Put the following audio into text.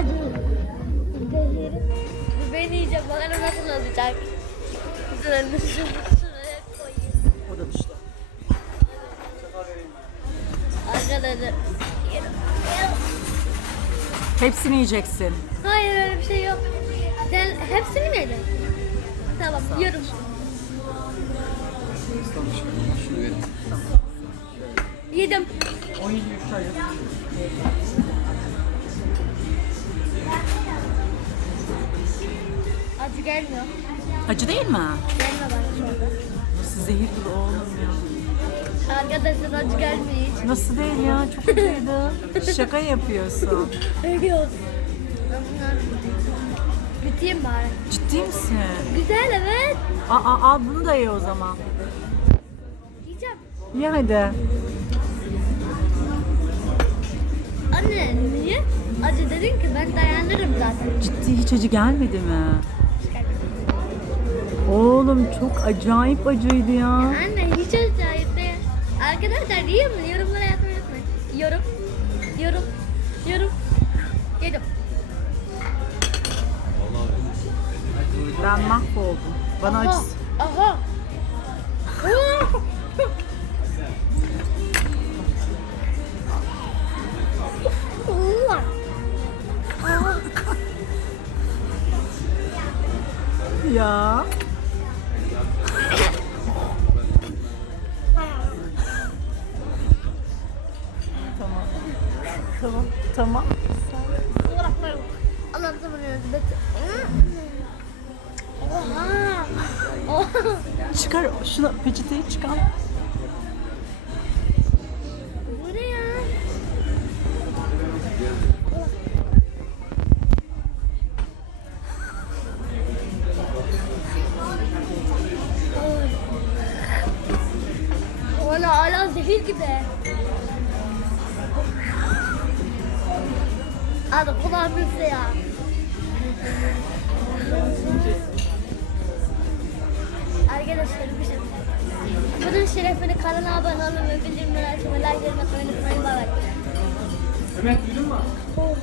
Bu beni yiyecek. Bakalım nasıl olacak. Güzel olmuş. O da dışta. Arkadaşlar. Hepsini yiyeceksin. Hayır öyle bir şey yok. Sen hepsini mi yedin? Tamam yiyorum. Yedim. 17 çay. Acı gelmiyor. Acı değil mi? Gelme bana şu anda. Nasıl zehir gibi oğlum ya. Arkadaşlar acı gelmiyor hiç. Nasıl değil ya? Çok acıydı. Şaka yapıyorsun. Olsun. Biteyim bari. Ciddi misin? Güzel evet. Aa, al bunu da ye o zaman. Yiyeceğim. Ye hadi. Anne niye? Acı dedin ki ben dayanırım zaten. Ciddi hiç acı gelmedi mi? Çok acayip acıydı ya. Anne hiç acayip değil. Arkadaşlar yiyor mu? Yorumlara yazmayı unutmayın. Yorum. Yorum. Yorum. Yedim. Ben mahvoldum. Bana Aha. acı. Aha. Allah. Aha. Ya. Tamam. Tamam. Çıkar şunu peçeteyi çıkar. Hala hala zehir gibi. Hadi kulağım üfle ya. Arkadaşlar bir şey. Bunun şerefine kanala abone olun ve bildirimleri açmayı, like yapmayı unutmayın. Bay bay. Mehmet duydun mu? Oh.